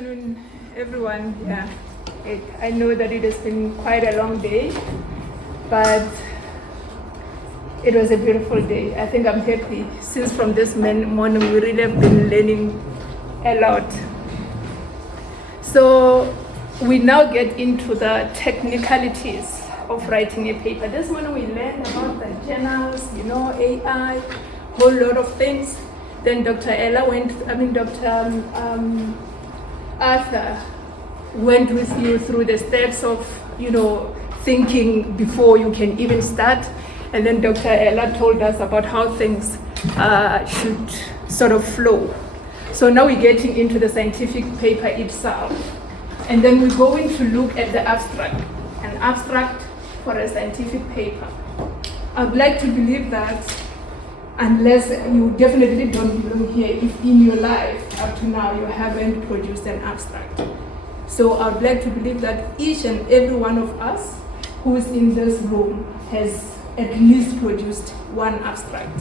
afternoon, everyone. Yeah, I know that it has been quite a long day, but it was a beautiful day. I think I'm happy since from this morning we really have been learning a lot. So we now get into the technicalities of writing a paper. This morning we learned about the journals, AI, whole lot of things. Then Dr. Arthur went with you through the steps of, thinking before you can even start. And then Dr. Ella told us about how things should sort of flow. So now we're getting into the scientific paper itself. And then we're going to look at the abstract, an abstract for a scientific paper. I'd like to believe that unless you definitely don't belong here, if in your life up to now you haven't produced an abstract. So I'd like to believe that each and every one of us who is in this room has at least produced one abstract.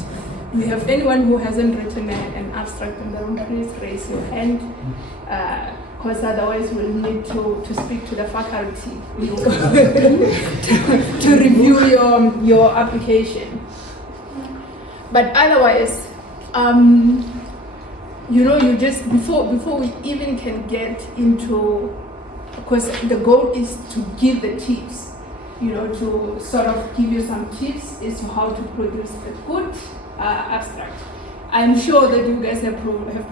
Do we have anyone who hasn't written an abstract in the room? Please raise your hand, because otherwise we'll need to speak to the faculty to review your application. But otherwise, you just, before we even can get into, because the goal is to give the tips, to sort of give you some tips as to how to produce a good abstract. I'm sure that you guys have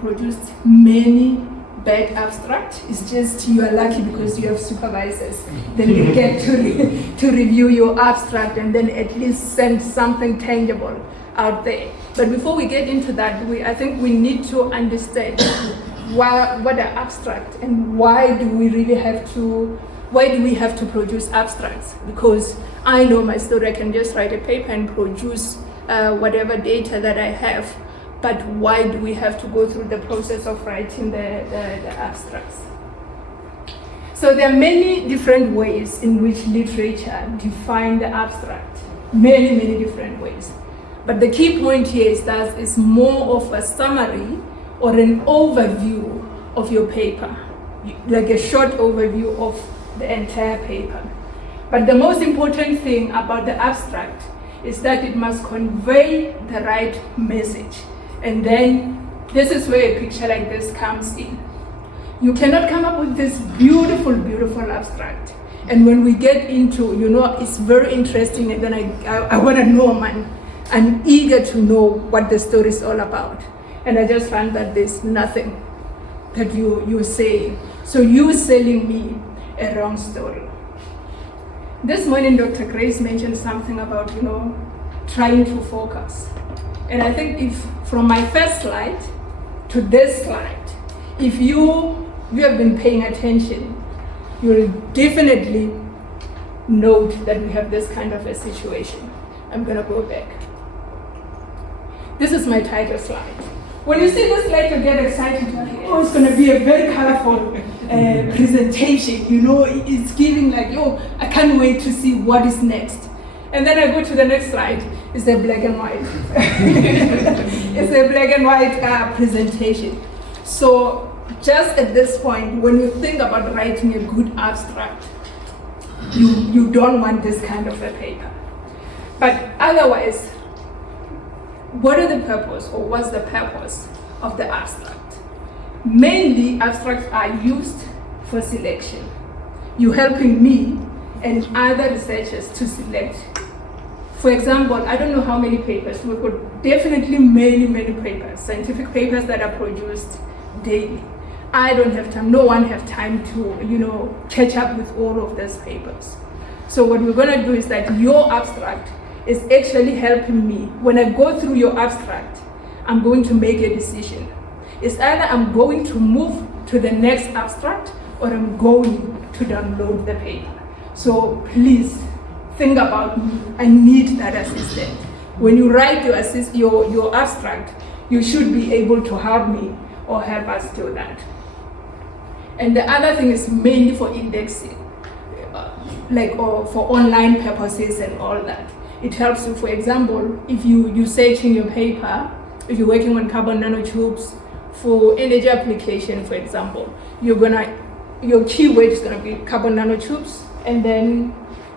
produced many bad abstract. It's just you are lucky because you have supervisors. Then you get to review your abstract and then at least send something tangible out there. But before we get into that, I think we need to understand what the abstract and why do we have to produce abstracts? Because I know my story, I can just write a paper and produce whatever data that I have. But why do we have to go through the process of writing the abstracts? So there are many different ways in which literature define the abstract. Many, many different ways. But the key point here is that it's more of a summary or an overview of your paper, like a short overview of the entire paper. But the most important thing about the abstract is that it must convey the right message. And then this is where a picture like this comes in. You cannot come up with this beautiful, beautiful abstract. And when we get into, it's very interesting, and then I want to know, man. I'm eager to know what the story is all about. And I just found that there's nothing that you're saying. So you're selling me a wrong story. This morning, Dr. Grace mentioned something about, trying to focus. And I think if from my first slide to this slide, if you have been paying attention, you'll definitely note that we have this kind of a situation. I'm gonna go back. This is my title slide. When you see this slide, you get excited. Oh, it's gonna be a very colorful presentation. It's giving like, I can't wait to see what is next. And then I go to the next slide. It's a black and white. It's a black and white presentation. So just at this point, when you think about writing a good abstract, you don't want this kind of a paper. But otherwise, what are the purpose, or what's the purpose of the abstract? Mainly, abstracts are used for selection. You're helping me and other researchers to select. For example, I don't know how many papers, we could definitely many, many papers, scientific papers that are produced daily. I don't have time, no one have time to, catch up with all of these papers. So what we're gonna do is that your abstract is actually helping me. When I go through your abstract, I'm going to make a decision. It's either I'm going to move to the next abstract or I'm going to download the paper. So please think about me. I need that assistant. When you write your abstract, you should be able to help me or help us do that. And the other thing is mainly for indexing, or for online purposes and all that. It helps you, for example, if you're searching your paper, if you're working on carbon nanotubes for energy application, for example, your keyword is gonna be carbon nanotubes and then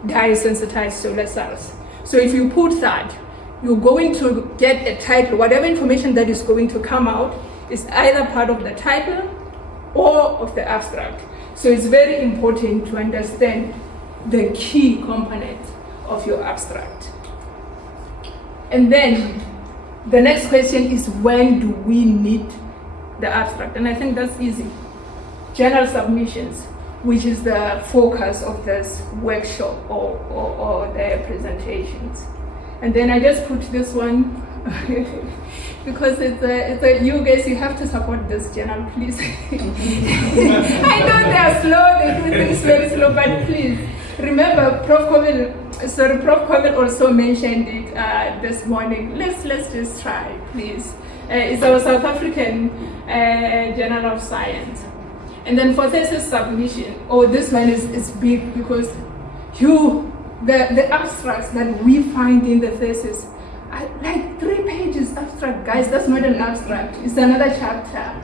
dye-sensitized solar cells. So if you put that, you're going to get a title. Whatever information that is going to come out is either part of the title or of the abstract. So it's very important to understand the key component of your abstract. And then the next question is, when do we need the abstract? And I think that's easy. Journal submissions, which is the focus of this workshop or the presentations. And then I just put this one because it's a you guys, you have to support this journal, please. I know they are slow, they do things very slow, but please remember, Prof. Kamil also mentioned it this morning. Let's just try, please. It's our South African Journal of Science. And then for thesis submission, this one is big because the abstracts that we find in the thesis are like 3 pages abstract, guys. That's not an abstract, it's another chapter.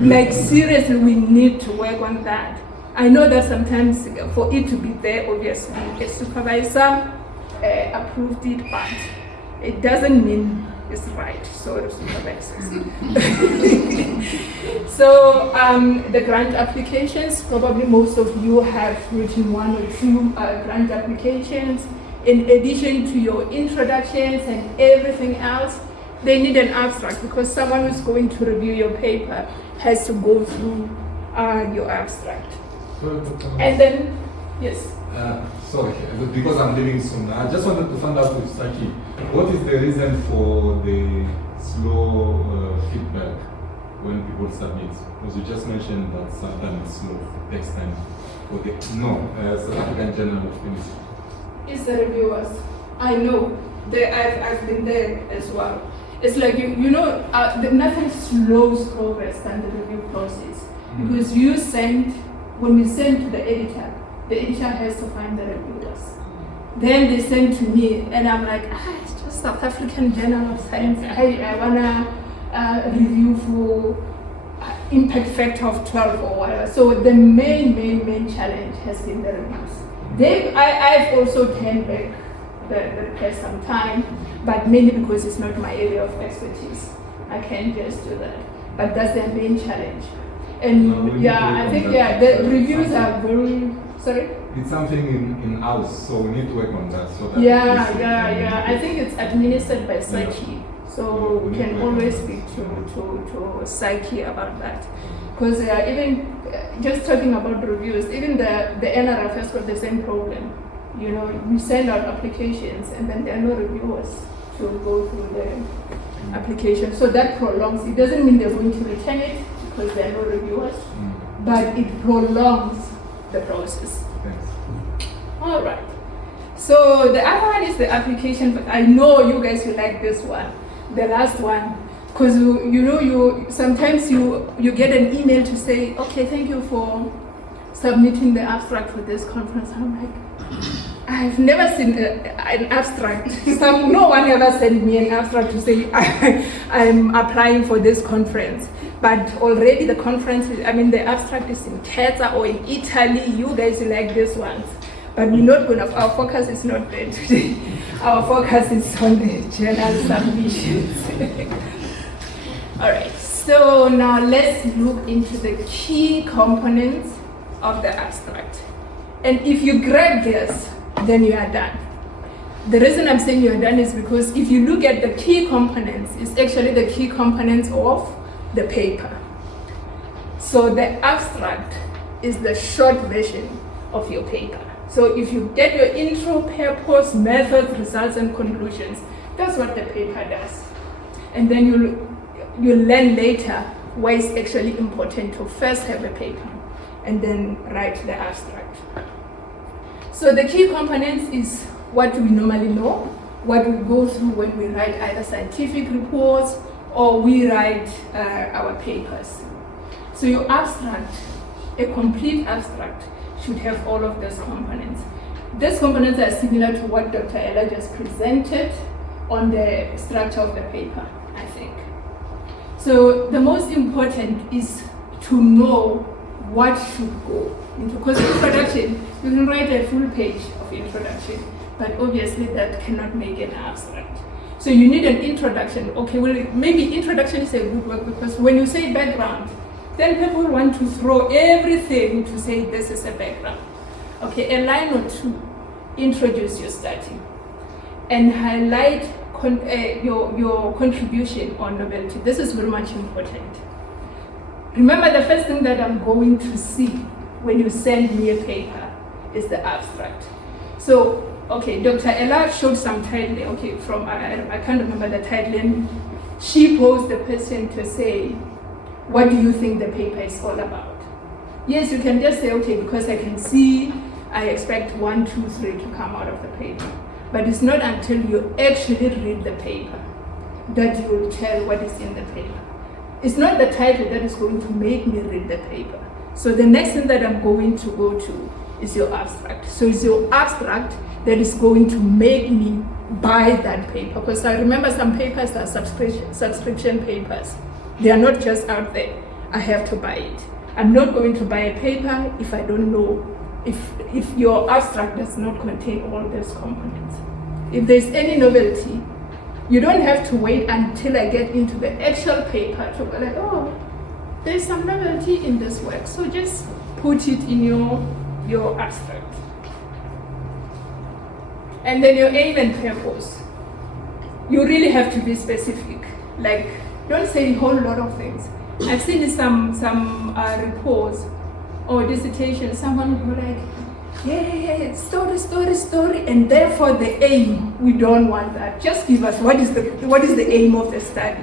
Like seriously, we need to work on that. I know that sometimes for it to be there, obviously, a supervisor approved it, but it doesn't mean it's right, so the supervisors. So the grant applications, probably most of you have written 1 or 2 grant applications. In addition to your introductions and everything else, they need an abstract because someone who's going to review your paper has to go through your abstract. And then, yes. Sorry, because I'm leaving soon. I just wanted to find out with Saki, what is the reason for the slow feedback when people submit? Because you just mentioned that sometimes it's slow, it takes time. Okay, no, South African Journal of Chemistry. It's the reviewers. I know. I've been there as well. It's like, nothing slows progress than the review process. Because when we send to the editor has to find the reviewers. Then they send to me, and I'm like, it's just South African Journal of Science. I wanna review for impact factor of 12 or whatever. So the main challenge has been the reviews. I've also turned back the request sometime, but mainly because it's not my area of expertise. I can't just do that. But that's the main challenge. And I think the reviews are very. Sorry? It's something in-house, so we need to work on that. So that I think it's administered by Psyche, so we can always speak to Psyche about that. Because even just talking about reviews, even the NRF has got the same problem. We send out applications and then there are no reviewers to go through the application. So that prolongs. It doesn't mean they're going to return it because there are no reviewers, but it prolongs the process. Thanks. All right. So the other one is the application, but I know you guys will like this one, the last one, because you sometimes you get an email to say, okay, thank you for submitting the abstract for this conference. I'm like, I've never seen an abstract. No one ever sent me an abstract to say I'm applying for this conference. But already the the abstract is in Teta or in Italy. You guys like this one. But we're not going to, our focus is not there today. Our focus is on the journal submissions. All right, so now let's look into the key components of the abstract. And if you grab this, then you are done. The reason I'm saying you are done is because if you look at the key components, it's actually the key components of the paper. So the abstract is the short version of your paper. So if you get your intro, purpose, methods, results, and conclusions, that's what the paper does. And then you learn later why it's actually important to first have a paper and then write the abstract. So the key components is what we normally know, what we go through when we write either scientific reports or we write our papers. So your abstract, a complete abstract, should have all of those components. These components are similar to what Dr. Ella just presented on the structure of the paper, I think. So So the most important is to know what should go into, because introduction, you can write a full page of introduction, but obviously that cannot make an abstract. So you need an introduction. Okay, well, maybe introduction is a good word, because when you say background, then people want to throw everything to say this is a background. Okay, a line or two, introduce your study, and highlight your contribution or novelty. This is very much important. Remember, the first thing that I'm going to see when you send me a paper is the abstract. So, okay, Dr. Ella showed some title, okay, from, I can't remember the title, and she posed the question to say, what do you think the paper is all about? Yes, you can just say, okay, because I can see, I expect 1, 2, 3 to come out of the paper. But it's not until you actually read the paper that you will tell what is in the paper. It's not the title that is going to make me read the paper. So the next thing that I'm going to go to is your abstract. So it's your abstract that is going to make me buy that paper. Because I remember some papers are subscription papers. They are not just out there. I have to buy it. I'm not going to buy a paper if I don't know if your abstract does not contain all those components. If there's any novelty, you don't have to wait until I get into the actual paper to go like, oh, there's some novelty in this work. So just put it in your abstract. And then your aim and purpose. You really have to be specific. Like, don't say a whole lot of things. I've seen in some reports or dissertation, someone will be like, yeah, story, and therefore the aim, we don't want that. Just give us what is the aim of the study.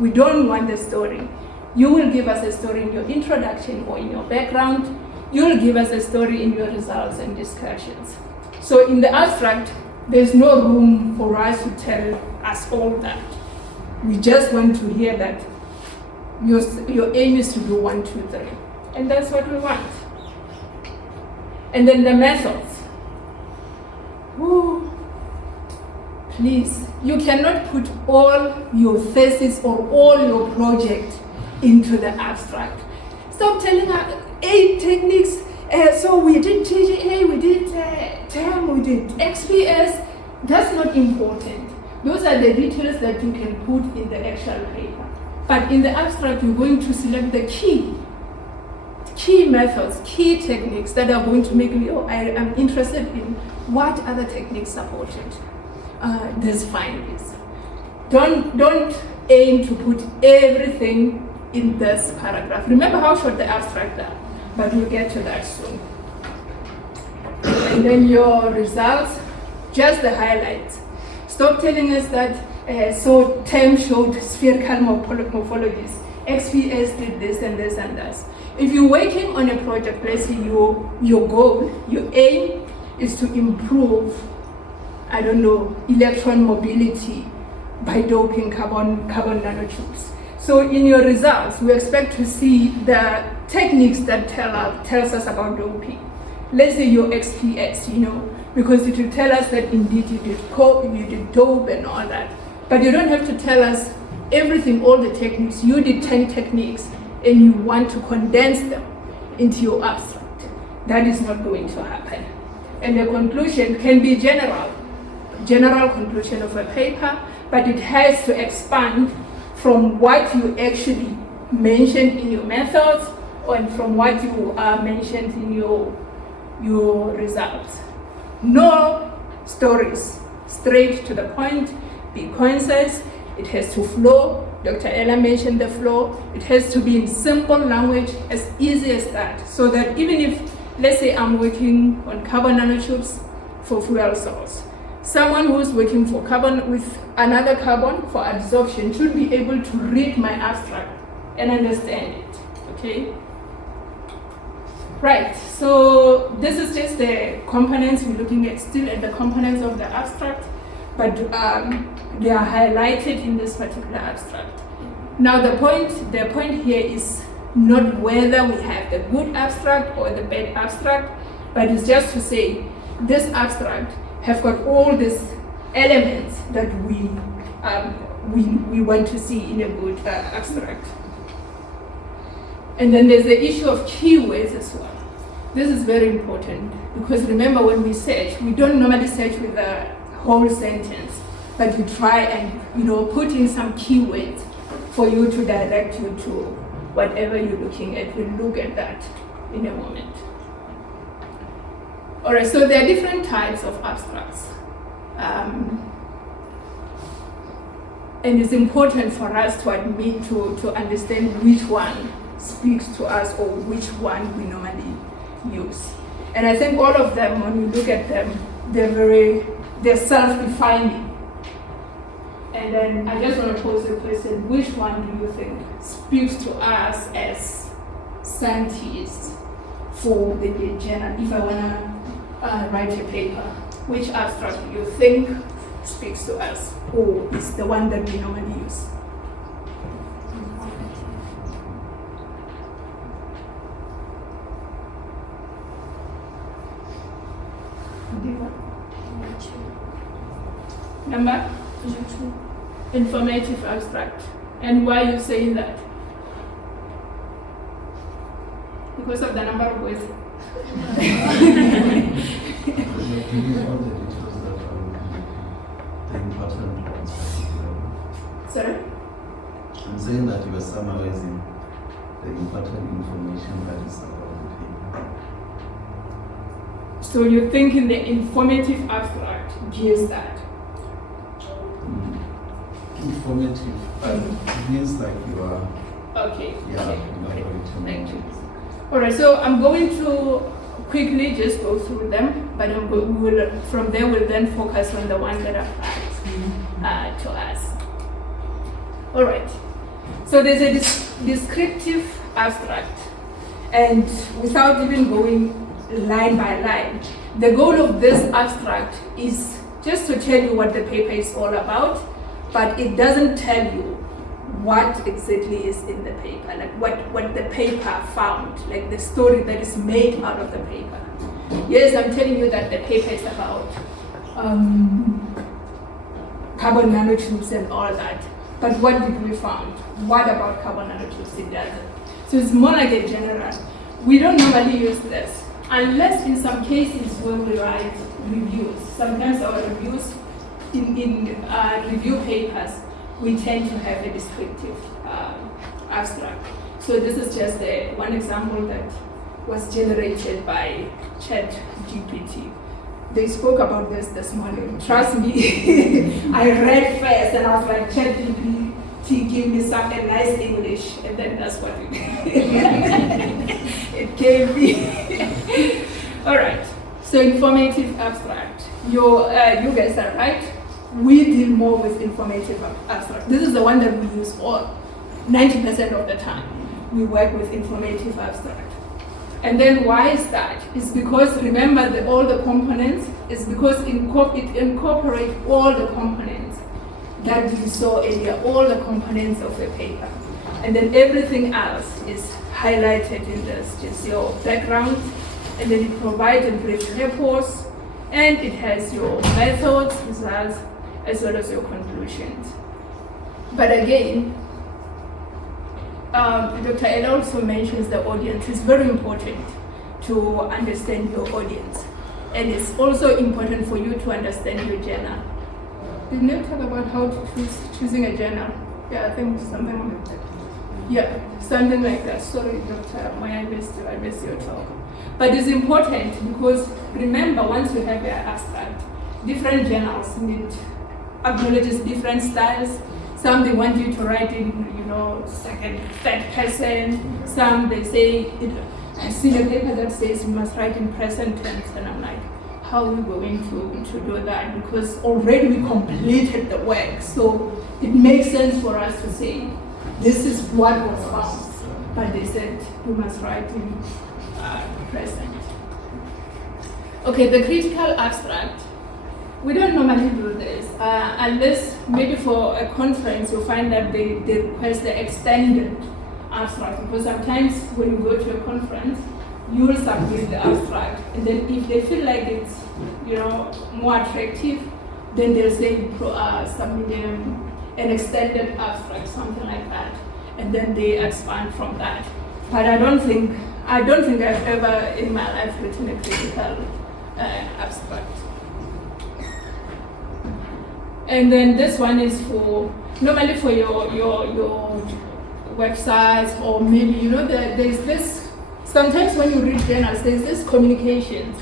We don't want the story. You will give us a story in your introduction or in your background. You will give us a story in your results and discussions. So in the abstract, there's no room for us to tell us all that. We just want to hear that your aim is to do 1, 2, 3. And that's what we want. And then the methods. Woo. Please, you cannot put all your thesis or all your project into the abstract. Stop telling us 8 techniques. So we did TGA, we did TEM, we did XPS. That's not important. Those are the details that you can put in the actual paper. But in the abstract, you're going to select the key methods, key techniques that are going to make me, oh, I am interested in what other techniques supported. This findings. Don't aim to put everything in this paragraph. Remember how short the abstract are, but we'll get to that soon. And then your results, just the highlights. Stop telling us that, so TEM showed spherical morphologies, XPS did this and this and that. If you're working on a project, let's say your goal, your aim is to improve, I don't know, electron mobility by doping carbon nanotubes. So in your results, we expect to see the techniques that tells us about doping. Let's say your XPS, because it will tell us that indeed you did dope and all that. But you don't have to tell us everything, all the techniques. You did 10 techniques and you want to condense them into your abstract. That is not going to happen. And the conclusion can be general conclusion of a paper, but it has to expand from what you actually mentioned in your methods and from what you mentioned in your results. No stories, straight to the point, be concise, it has to flow. Dr. Ella mentioned the flow. It has to be in simple language, as easy as that, so that even if, let's say I'm working on carbon nanotubes for fuel cells, someone who's working for carbon with another carbon for adsorption should be able to read my abstract and understand it, okay? Right, so this is just the components. We're looking at still at the components of the abstract, but they are highlighted in this particular abstract. Now the point here is not whether we have the good abstract or the bad abstract, but it's just to say this abstract have got all these elements that we we want to see in a good abstract. And then there's the issue of keywords as well. This is very important because remember when we search, we don't normally search with a whole sentence, but you try and put in some keywords for you to direct you to whatever you're looking at. We'll look at that in a moment. All right, so there are different types of abstracts. And it's important for us to admit, to understand which one speaks to us or which one we normally use. And I think all of them, when you look at them, they're self-defining. And then I just want to pose the question, which one do you think speaks to us as scientists for the journal? If I want to write a paper, which abstract do you think speaks to us or is the one that we normally use? Number? Informative abstract. And why are you saying that? Because of the number of words. Sorry? I'm saying that you are summarizing the important information that is about the paper. So you think in the informative abstract gives that? Informative, but it means like you are. Okay. Yeah, Okay. elaborating. Thank you. All right. So I'm going to quickly just go through them, but from there we'll then focus on the ones that apply to us. All right. So there's a descriptive abstract, and without even going line by line, the goal of this abstract is just to tell you what the paper is all about, but it doesn't tell you what exactly is in the paper, like what the paper found, like the story that is made out of the paper. Yes, I'm telling you that the paper is about carbon nanotubes and all that, but what did we find? What about carbon nanotubes? It doesn't. So it's more like a general. We don't normally use this, unless in some cases where we write reviews. Sometimes our reviews in review papers, we tend to have a descriptive abstract. So this is just one example that was generated by ChatGPT. They spoke about this morning. Trust me, I read first and I was like, ChatGPT, give me a nice English, and then that's what it gave me. All right, so informative abstract. You guys are right. We deal more with informative abstract. This is the one that we use 90% of the time. We work with informative abstract. And then why is that? It's because, remember, all the components, it's because it incorporates all the components that you saw earlier, all the components of the paper. And then everything else is highlighted in this, just your background, and then it provides a brief report, and it has your methods, results, as well as your conclusions. But again, Dr. Ella also mentions the audience. It's very important to understand your audience. And it's also important for you to understand your journal. Didn't you talk about how to choosing a journal? Yeah, I think something like that. Yeah, something like that. Sorry, Dr. Moya, I missed your talk. But it's important because remember, once you have your abstract, different journals acknowledges different styles. Some they want you to write in, second, third person. Some they say, I've seen a paper that says you must write in present tense, and I'm like, how are we going to do that? Because already we completed the work, so it makes sense for us to say, this is what was found. But they said you must write in present. Okay, the critical abstract. We don't normally do this, unless maybe for a conference you'll find that they request the extended abstract, because sometimes when you go to a conference, you will submit the abstract, and then if they feel like it's more attractive, then they'll say submit an extended abstract, something like that, and then they expand from that. But I don't think I've ever in my life written a critical abstract. And then this one is normally for your websites, or maybe there's this. Sometimes when you read journals, there's this communications.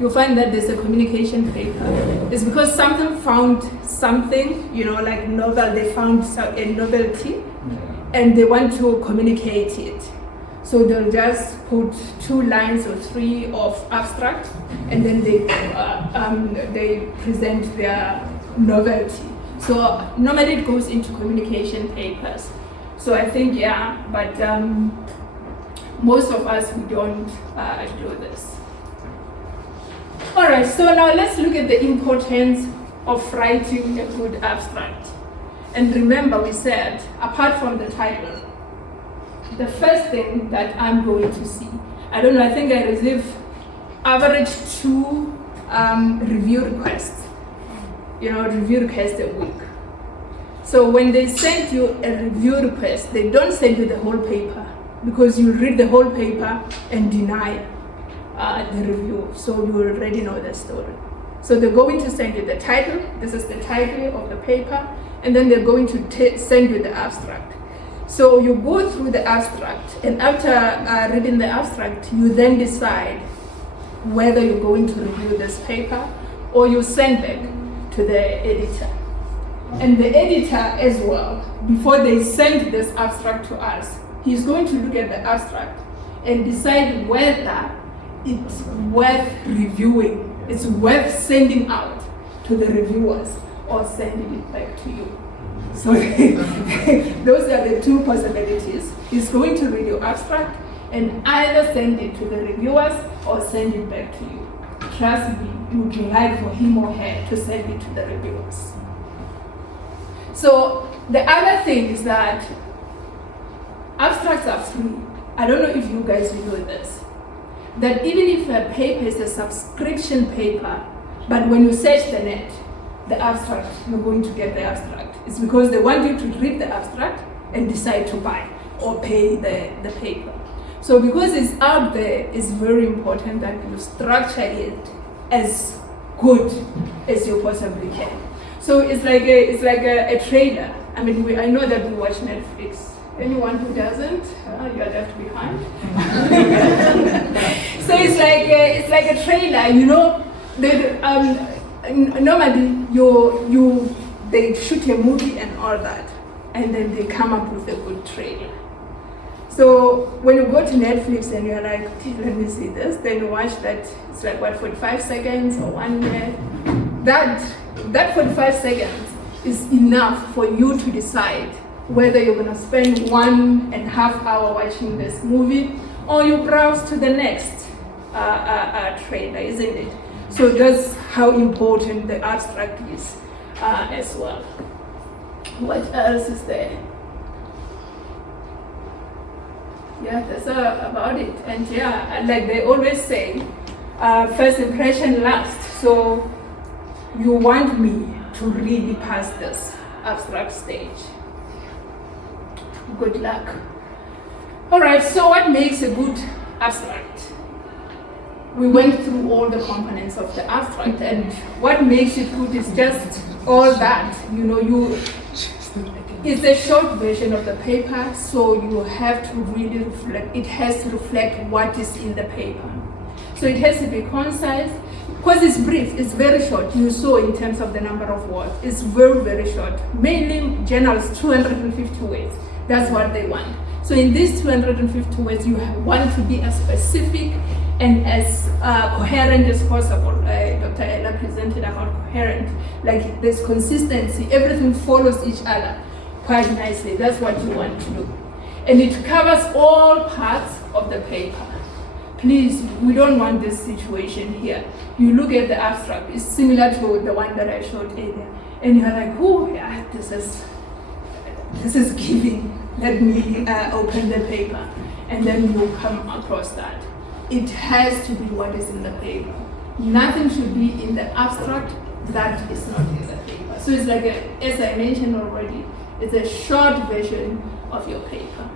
You'll find that there's a communication paper. It's because something found something, like novel. They found a novelty, and they want to communicate it. So they'll just put 2 lines or 3 of abstract, and then they present their novelty. So normally it goes into communication papers. So I think, but most of us, we don't do this. All right, so now let's look at the importance of writing a good abstract. And remember, we said, apart from the title, the first thing that I'm going to see, I don't know, I think I receive average 2 review requests, review requests a week. So when they send you a review request, they don't send you the whole paper, because you read the whole paper and deny the review, so you already know the story. So they're going to send you the title, this is the title of the paper, and then they're going to send you the abstract. So you go through the abstract, and after reading the abstract, you then decide whether you're going to review this paper or you send back to the editor. And the editor as well, before they send this abstract to us, he's going to look at the abstract and decide whether it's worth reviewing, it's worth sending out to the reviewers or sending it back to you. So those are the 2 possibilities. He's going to read your abstract and either send it to the reviewers or send it back to you. Trust me, you would like for him or her to send it to the reviewers. So the other thing is that abstracts are free. I don't know if you guys know this. That even if a paper is a subscription paper, but when you search the net, the abstract, you're going to get the abstract. It's because they want you to read the abstract and decide to buy or pay the paper. So because it's out there, it's very important that you structure it as good as you possibly can. So it's like a trailer. I mean, I know that we watch Netflix. Anyone who doesn't, you're left behind. So it's like a trailer, normally they shoot a movie and all that, and then they come up with a good trailer. So when you go to Netflix and you're like, let me see this, then you watch that, it's like 45 seconds or 1 minute. That 45 seconds is enough for you to decide whether you're gonna spend 1.5 hours watching this movie or you browse to the next trailer, isn't it? So that's how important the abstract is as well. What else is there? Yeah, that's about it. And like they always say, first impression lasts. So you want me to really pass this abstract stage. Good luck. All right, so what makes a good abstract? We went through all the components of the abstract, and what makes it good is just all that. It's a short version of the paper, so you have to really reflect. It has to reflect what is in the paper. So it has to be concise, because it's brief, it's very short. You saw in terms of the number of words, it's very, very short. Mainly journals, 250 words. That's what they want. So in these 250 words, you want to be as specific and as coherent as possible. Dr. Ella presented about coherent, like there's consistency, everything follows each other quite nicely. That's what you want to do. And it covers all parts of the paper. Please, we don't want this situation here. You look at the abstract, it's similar to the one that I showed earlier. And you're like, oh yeah, this is giving. Let me open the paper. And then you come across that. It has to be what is in the paper. Nothing should be in the abstract that is not in the paper. So it's like, as I mentioned already, it's a short version of your paper.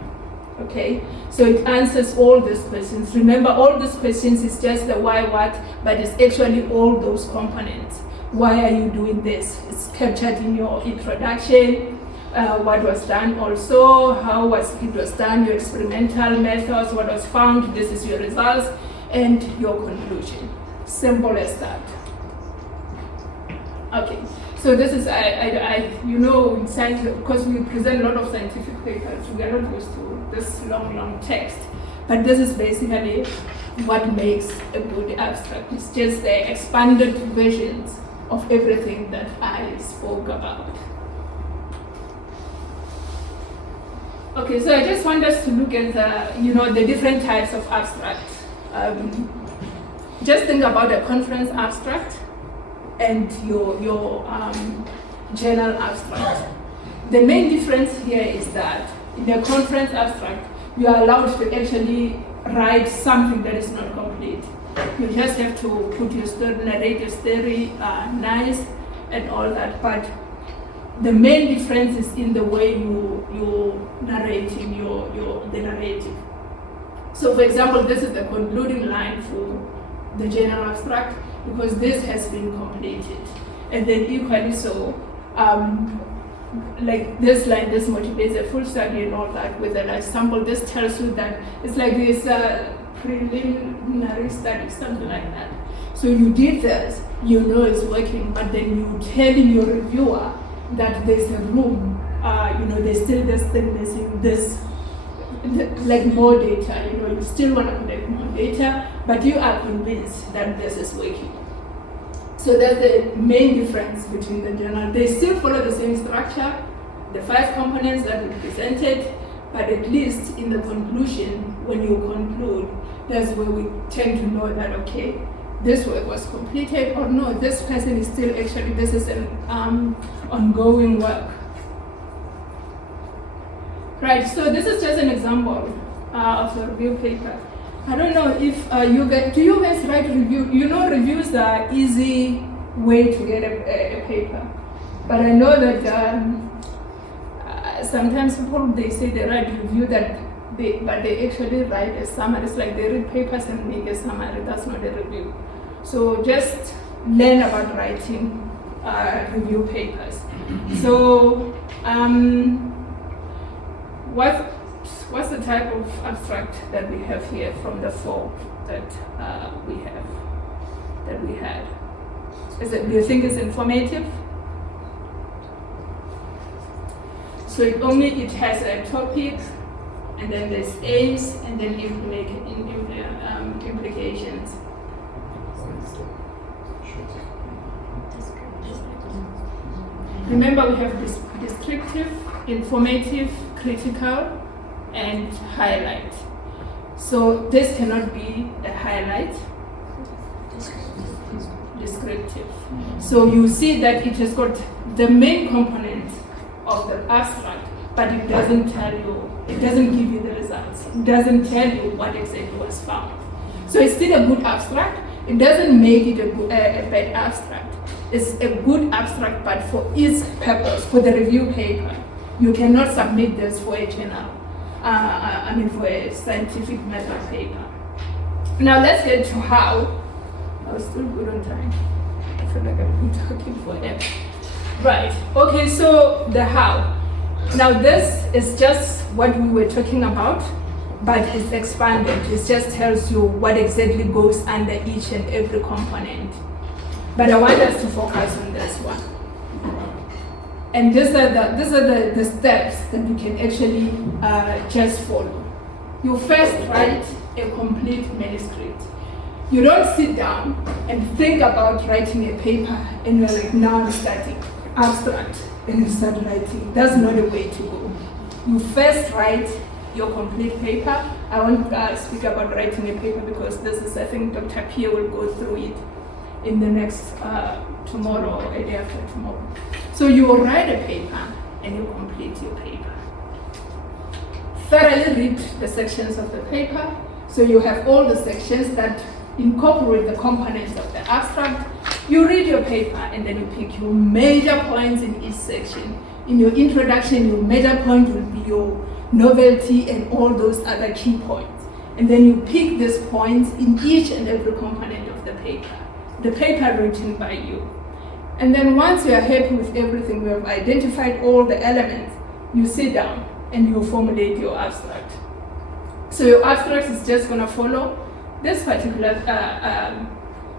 Okay, so it answers all these questions. Remember, all these questions is just the why, what, but it's actually all those components. Why are you doing this? It's captured in your introduction, what was done also, how it was done, your experimental methods, what was found, this is your results, and your conclusion. Simple as that. Okay, so this is, you know, in science, because we present a lot of scientific papers, we are not used to this long text, but this is basically what makes a good abstract. It's just the expanded versions of everything that I spoke about. Okay, so I just want us to look at the different types of abstract. Just think about a conference abstract and your journal abstract. The main difference here is that in the conference abstract, you are allowed to actually write something that is not complete. You just have to put your story, narrate your story, nice and all that. But the main difference is in the way you narrating the narrative. So, for example, this is the concluding line for the journal abstract because this has been completed, and then equally so. Like this line, this motivates a full study and all that with a large sample. This tells you that it's like this preliminary study, something like that. So you did this, you know it's working, but then you tell your reviewer that there's a room, there's still this thing missing, this, like more data, you still want to collect more data, but you are convinced that this is working. So that's the main difference between the journal. They still follow the same structure, the 5 components that we presented, but at least in the conclusion, when you conclude, that's where we tend to know that, okay, this work was completed, or no, this person is still actually, this is an ongoing work. Right, so this is just an example of a review paper. I don't know if do you guys write review? You know, reviews are easy way to get a paper, but I know that sometimes people, they say they write review but they actually write a summary. It's like they read papers and make a summary. That's not a review. So just learn about writing review papers. So what's the type of abstract that we have here from the 4 that we had? Do you think it's informative? So it has a topic, and then there's aims, and then implications. Remember, we have descriptive, informative, critical, and highlight. So this cannot be a highlight. Descriptive. So you see that it has got the main component of the abstract, but it doesn't tell you, it doesn't give you the results. It doesn't tell you what exactly was found. So it's still a good abstract. It doesn't make it a bad abstract. It's a good abstract, but for its purpose, for the review paper, you cannot submit this for a journal. For a scientific method paper. Now let's get to how. I was still good on time. I feel like I've been talking forever. Right, okay, so the how. Now this is just what we were talking about, but it's expanded. It just tells you what exactly goes under each and every component. But I want us to focus on this one. And these are the steps that you can actually just follow. You first write a complete manuscript. You don't sit down and think about writing a paper and you're like, now I'm starting abstract and you start writing. That's not the way to go. You first write your complete paper. I won't speak about writing a paper because this is, I think Dr. Pierre will go through it in the next tomorrow or a day after tomorrow. So you will write a paper and you complete your paper. Thoroughly read the sections of the paper. So you have all the sections that incorporate the components of the abstract, You read your paper and then you pick your major points in each section. In your introduction, your major point will be your novelty and all those other key points. And then you pick these points in each and every component of the paper written by you. And then once you are happy with everything, we have identified all the elements, you sit down and you formulate your abstract. So your abstract is just going to follow this particular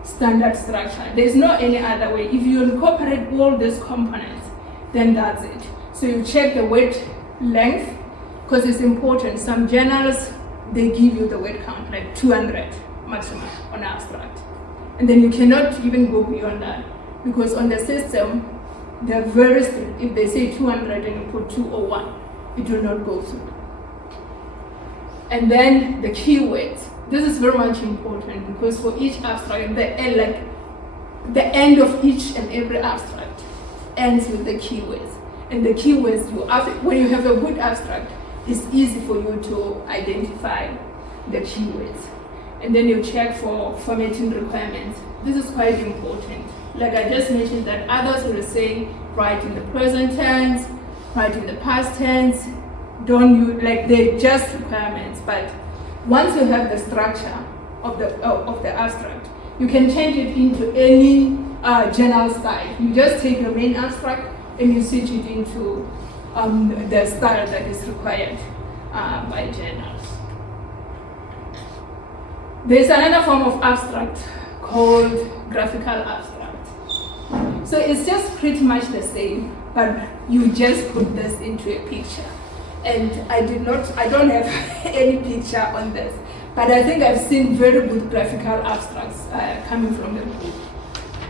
standard structure. There's no any other way. If you incorporate all these components, then that's it. So you check the word length, because it's important. Some journals, they give you the word count, like 200 maximum on abstract. And then you cannot even go beyond that, because on the system, they're very strict. If they say 200 and you put 201, it will not go through. And then the keywords. This is very much important, because for each abstract, the end of each and every abstract ends with the keywords. And the keywords, when you have a good abstract, it's easy for you to identify the keywords. And then you check for formatting requirements. This is quite important. Like I just mentioned, that others will say, write in the present tense, write in the past tense. Don't use, like, they're just requirements. But once you have the structure of the abstract, you can change it into any journal style. You just take your main abstract and you switch it into the style that is required by journals. There's another form of abstract called graphical abstract. So it's just pretty much the same, but you just put this into a picture. And I don't have any picture on this, but I think I've seen very good graphical abstracts coming from the book.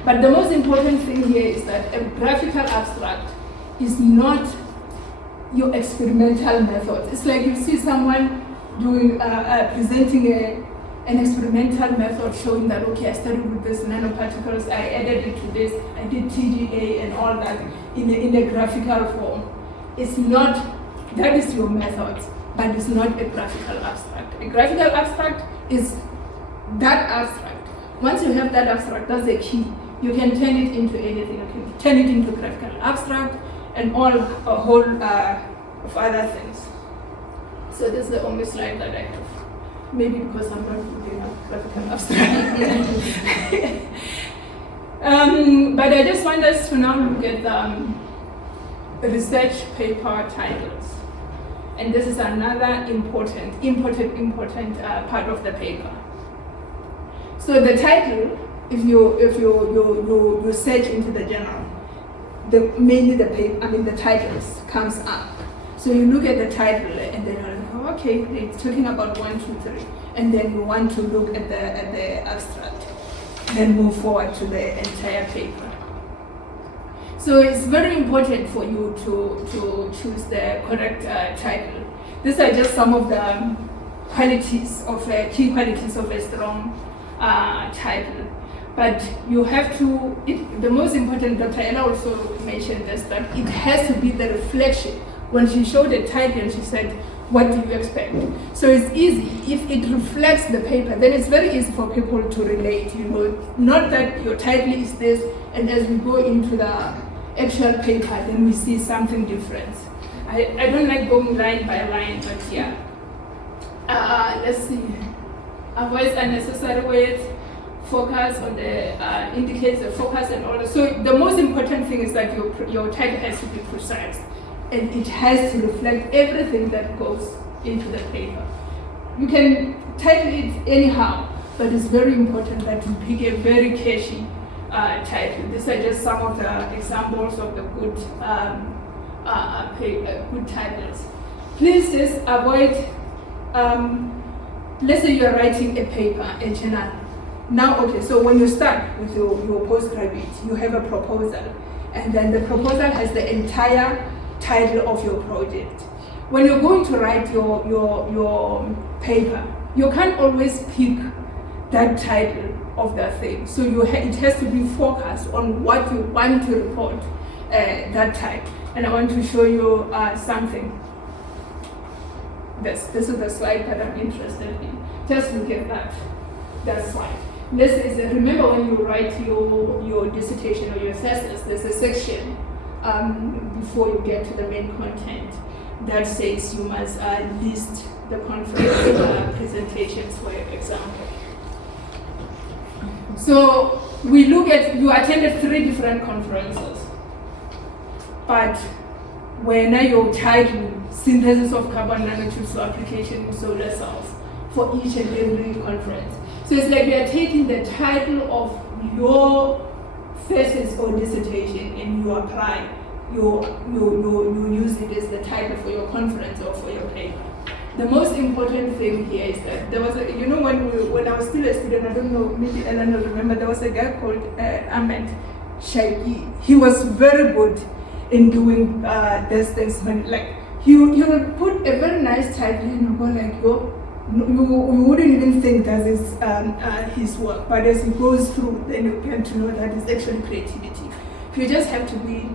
But the most important thing here is that a graphical abstract is not your experimental method. It's like you see someone doing presenting an experimental method, showing that, okay, I started with this nanoparticles, I added it to this, I did TGA and all that in a graphical form. It's not. That is your method, but it's not a graphical abstract. A graphical abstract is that abstract. Once you have that abstract, that's the key. You can turn it into anything. You can turn it into graphical abstract and a whole of other things. So this is the only slide that I have. Maybe because I'm not looking at graphical abstract. But I just want us to now look at the research paper titles. And this is another important part of the paper. So the title, if you search into the journal, mainly the titles comes up. So you look at the title and then you're like, oh, okay, it's talking about 1, 2, 3, and then you want to look at the abstract, then move forward to the entire paper. So it's very important for you to choose the correct title. These are just some of the qualities of key qualities of a strong title. But you have to, the most important, Dr. Ella also mentioned this, that it has to be the reflection. When she showed the title and she said, what do you expect? So it's easy. If it reflects the paper, then it's very easy for people to relate, not that your title is this, and as we go into the actual paper, then we see something different. I don't like going line by line, but yeah. Let's see. Avoid unnecessary words, focus on the indicates the focus and all that. So the most important thing is that your title has to be precise, and it has to reflect everything that goes into the paper. You can title it anyhow, but it's very important that you pick a very catchy title. These are just some of the examples of the good good titles. Please just avoid, let's say you're writing a paper, a journal. Now, okay, so when you start with your postgraduate, you have a proposal, and then the proposal has the entire title of your project. When you're going to write your paper, you can't always pick that title of that thing. So it has to be focused on what you want to report that time. And I want to show you something. This is the slide that I'm interested in. Just look at that slide. This is remember when you write your dissertation or your thesis, there's a section before you get to the main content that says you must list the conference presentations, for example. So we look at, you attended 3 different conferences, but when your title, synthesis of carbon nanotubes for application in solar cells, for each and every conference. So it's like you are taking the title of your thesis or dissertation and you apply, you use it as the title for your conference or for your paper. The most important thing here is that there was a, when I was still a student, I don't know, maybe Ellen will remember, there was a guy called Ahmed Shaikh. He was very good in doing these things. When, like, he would put a very nice title and go like, you wouldn't even think that is his work, but as he goes through, then you get to know that it's actually creativity. You just have to be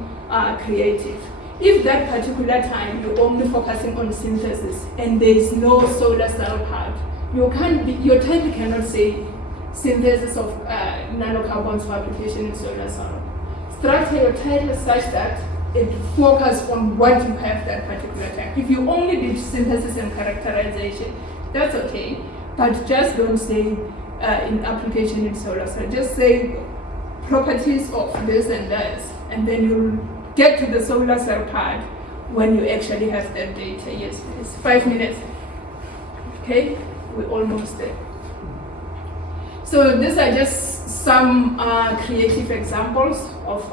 creative. If that particular time you're only focusing on synthesis and there is no solar cell part, your title cannot say synthesis of nanocarbons for application in solar cell. Structure your title such that it focuses on what you have that particular time. If you only did synthesis and characterization, that's okay, but just don't say in application in solar cell. Just say properties of this and that, and then you'll get to the solar cell part when you actually have that data. Yes, it's 5 minutes. Okay, we're almost there. So these are just some creative examples of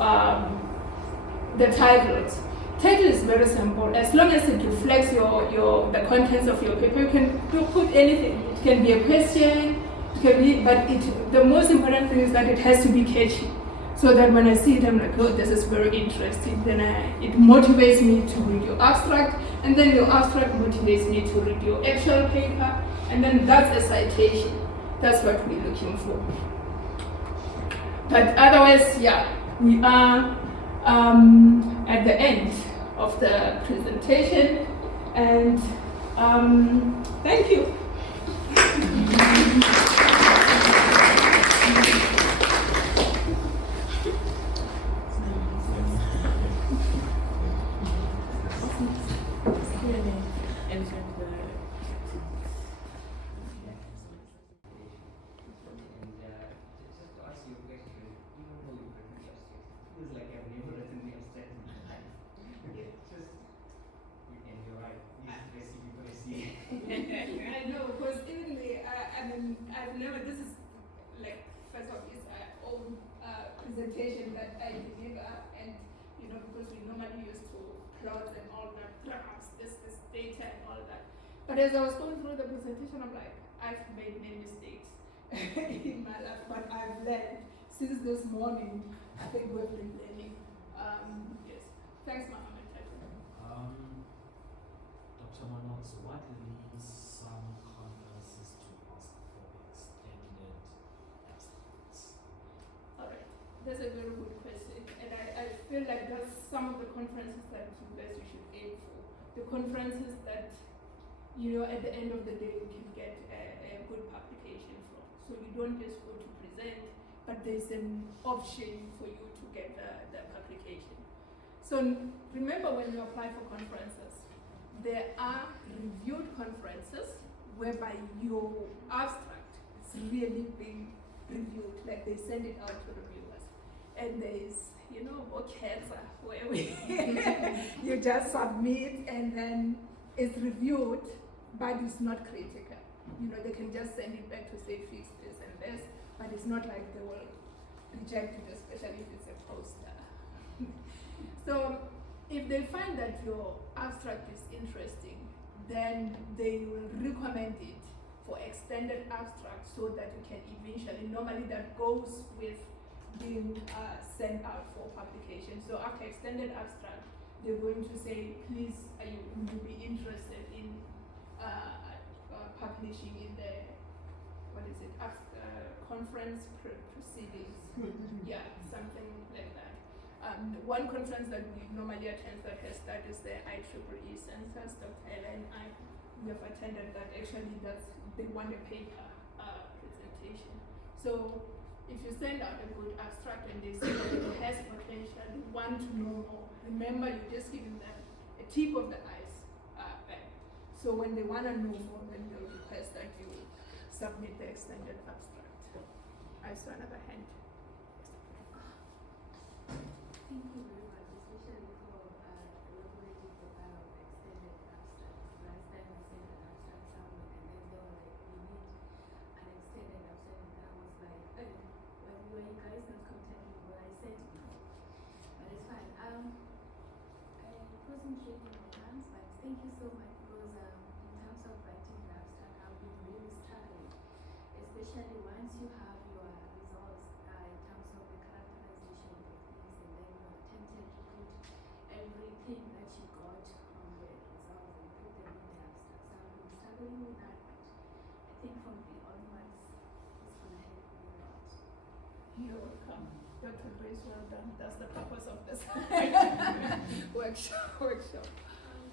the titles. Title is very simple. As long as it reflects the contents of your paper, you can put anything. It can be a question, it can be, but the most important thing is that it has to be catchy. So that when I see it, I'm like, oh, this is very interesting. Then it motivates me to read your abstract, and then your abstract motivates me to read your actual paper, and then that's a citation. That's what we're looking for. But otherwise, yeah, we are at the end of the presentation, and thank you. I know, because even I've never, this is like, first of all, it's our own presentation that I deliver, and because we normally used to plot and all that, graphs, this data and all that. But as I was going through the presentation, I'm like, I've made many mistakes in my life, but I've learned since this morning. I think we've been learning. Yes. Thanks, Mohammed. Dr. Manoko, what leads some conferences to ask for extended abstracts? All right, that's a very good question, and I feel like that's some of the conferences that you should aim for. The conferences that, at the end of the day, you can get a good publication from. So you don't just go to present, but there's an option for you to get the publication. So remember, when you apply for conferences, there are reviewed conferences whereby your abstract is really being reviewed, like they send it out to reviewers. And there's, Okeza, where you just submit and then it's reviewed, but it's not critical. They can just send it back to say fix this and this, but it's not like they will reject it, especially if it's a poster. So if they find that your abstract is interesting, then they will recommend it for extended abstract so that you can eventually, normally that goes with being sent out for publication. So after extended abstract, they're going to say, please, would you be interested in publishing in the, conference proceedings? Yeah, something like that. One conference that we normally attend that has that is the IEEE census. Dr. Ella and we have attended that. Actually, they want a paper presentation. So if you send out a good abstract and they say that it has potential, they want to know more. Remember, you're just giving them a tip of the iceberg. So when they want to know more, then they'll request that you submit the extended abstract. I saw another hand. Thank you very much, especially for elaborating the part of extended abstracts. Last time I sent an abstract somewhere and then they were like, we need an extended abstract, and I was like, well, were you guys not contacting me? Well, I sent it, but it's fine. I wasn't raising my hands, but thank you so much because in terms of writing the abstract, I've been really struggling, especially once you have your results in terms of the characterization of things, and then you're attempting to put everything that you got from the results and put them in the abstract. So I've been struggling with that, but I think from the onwards, it's going to help me a lot. You're welcome. Dr. Grace, well done. That's the purpose of this workshop. Thank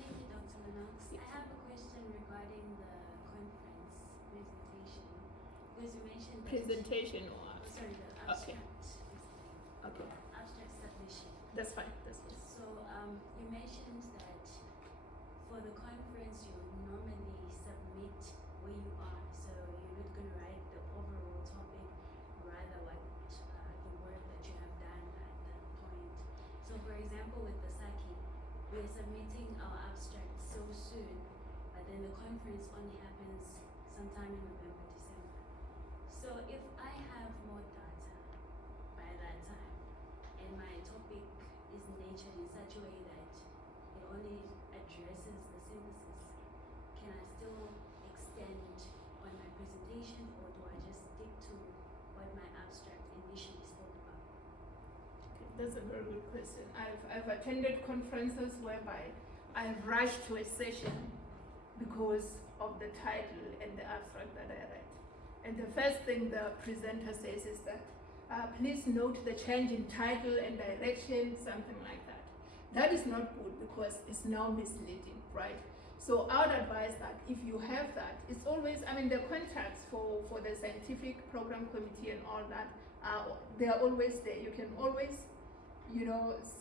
you, Dr. Manoko. I have a question regarding the conference presentation. Because you mentioned Presentation or sorry, the abstract. Okay. Abstract submission. That's fine. So you mentioned that for the conference you normally submit where you are. So you're not going to write the overall topic, rather what the work that you have done at that point. So for example, with the Saki, we're submitting our abstract so soon, but then the conference only happens sometime in November, December. So if I have more data by that time, and my topic is natured in such a way that it only addresses the synthesis, can I still extend on my presentation, or do I just stick to what my abstract initially spoke about? That's a very good question. I've attended conferences whereby I've rushed to a session because of the title and the abstract that I read. And the first thing the presenter says is that, please note the change in title and direction, something like that. That is not good because it's now misleading, right? So I would advise that if you have that, it's always, the contacts for the scientific program committee and all that, they are always there. You can always,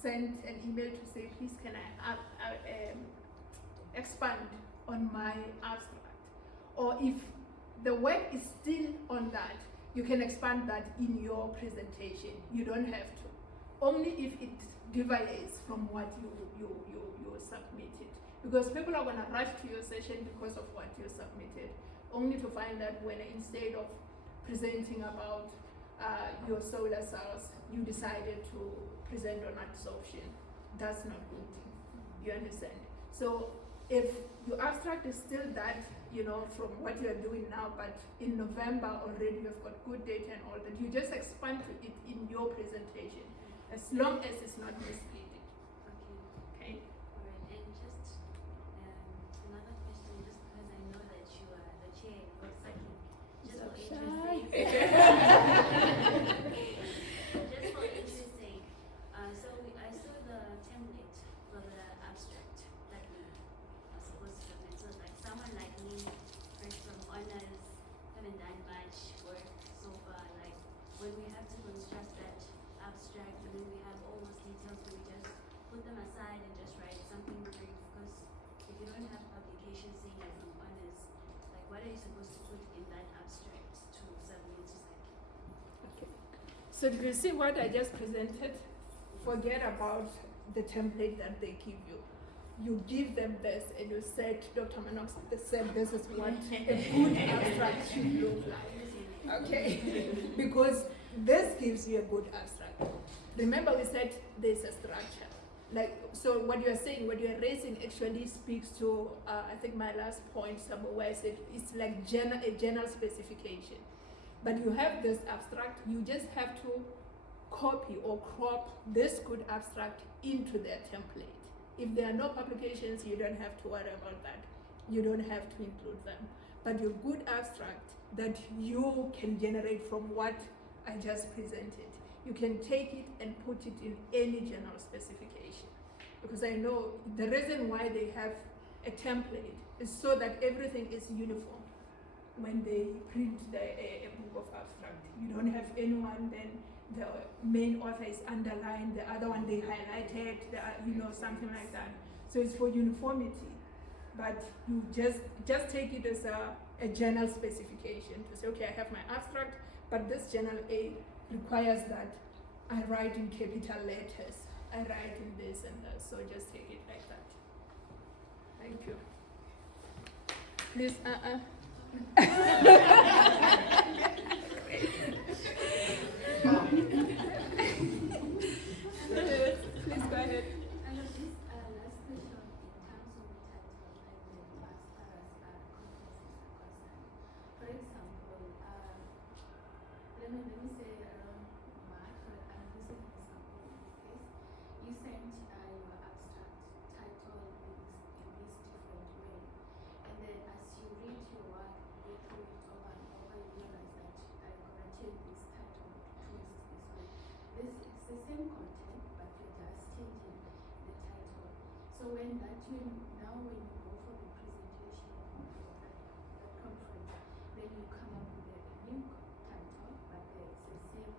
send an email to say, please can I expand on my abstract? Or if the work is still on that, you can expand that in your presentation. You don't have to. Only if it deviates from what you submitted. Because people are going to rush to your session because of what you submitted, only to find that when instead of presenting about your solar cells, you decided to present on adsorption. That's not good. You understand? So if your abstract is still that, from what you are doing now, but in November already you've got good data and all that, you just expand to it in your presentation, as long as it's not misleading. Okay? All right, and just another question, just because I know that you are the chair of Saki, just for interest sake. Just for interest sake. So I saw the template for the abstract that we are supposed to submit. So like someone like me, fresh from honors, haven't done much work so far. Like when we have to construct that abstract and then we have all those details, we just put them aside and just write something brief, because if you don't have publication saying you're from honors, like what are you supposed to put in that abstract to submit to Saki? Okay. So do you see what I just presented? Forget about the template that they give you. You give them this and you said, Dr. Manoko said this is what a good abstract should look like. Okay? Because this gives you a good abstract. Remember we said there's a structure. So what you're saying, what you're raising actually speaks to, I think my last point somewhere where I said it's like a general specification. But you have this abstract, you just have to copy or crop this good abstract into their template. If there are no publications, you don't have to worry about that. You don't have to include them. But your good abstract that you can generate from what I just presented, you can take it and put it in any general specification. Because I know the reason why they have a template is so that everything is uniform. when they print a book of abstract. You don't have anyone, then the main author is underlined, the other one they highlighted, something like that. So it's for uniformity, but you just take it as a journal specification to say, okay, I have my abstract, but this journal A requires that I write in capital letters, I write in this and that, so just take it like that. Thank you. Please, please go ahead. And this last question in terms of the title and as far as conferences are concerned. For example, let me say Mark, I'm using an example in this case. You sent your abstract title in this different way, and then as you read your work, you go through it over and over, you realize that I'm gonna change this title to twist this way. It's the same content, but you're just changing the title. So when when you go for the presentation of that conference, then you come up with a new title, but it's the same,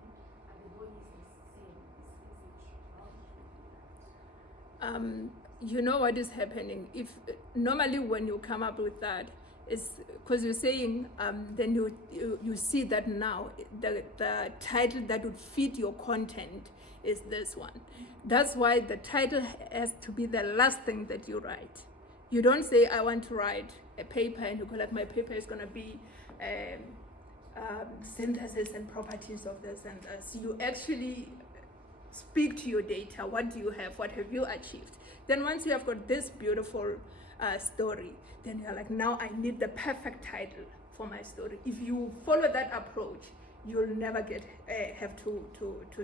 and the body is the same. Is it wrong to do that? You know what is happening. If normally when you come up with that, it's because you're saying then you see that now the title that would fit your content is this one. That's why the title has to be the last thing that you write. You don't say I want to write a paper and you go like my paper is going to be synthesis and properties of this and this. You actually speak to your data. What do you have? What have you achieved? Then once you have got this beautiful story, then you're like, now I need the perfect title for my story. If you follow that approach, you'll never have to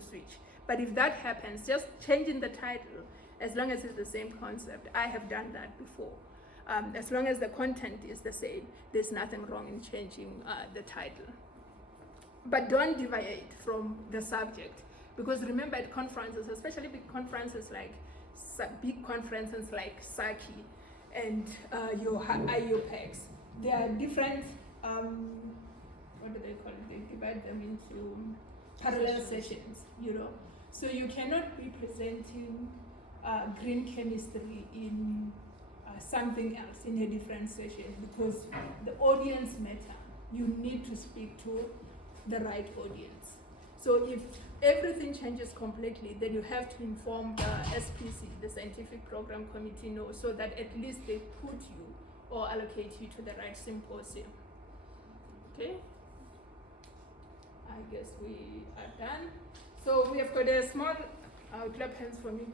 switch. But if that happens, just changing the title, as long as it's the same concept. I have done that before. As long as the content is the same, there's nothing wrong in changing the title. But don't deviate from the subject. Because remember at conferences, especially big conferences like Saki and your IUPACs, there are different, what do they call it? They divide them into parallel sessions, So you cannot be presenting green chemistry in something else in a different session because the audience matter. You need to speak to the right audience. So if everything changes completely, then you have to inform the SPC, the Scientific Program Committee, so that at least they put you or allocate you to the right symposium. Okay? I guess we are done. So we have got a small, clap hands for me.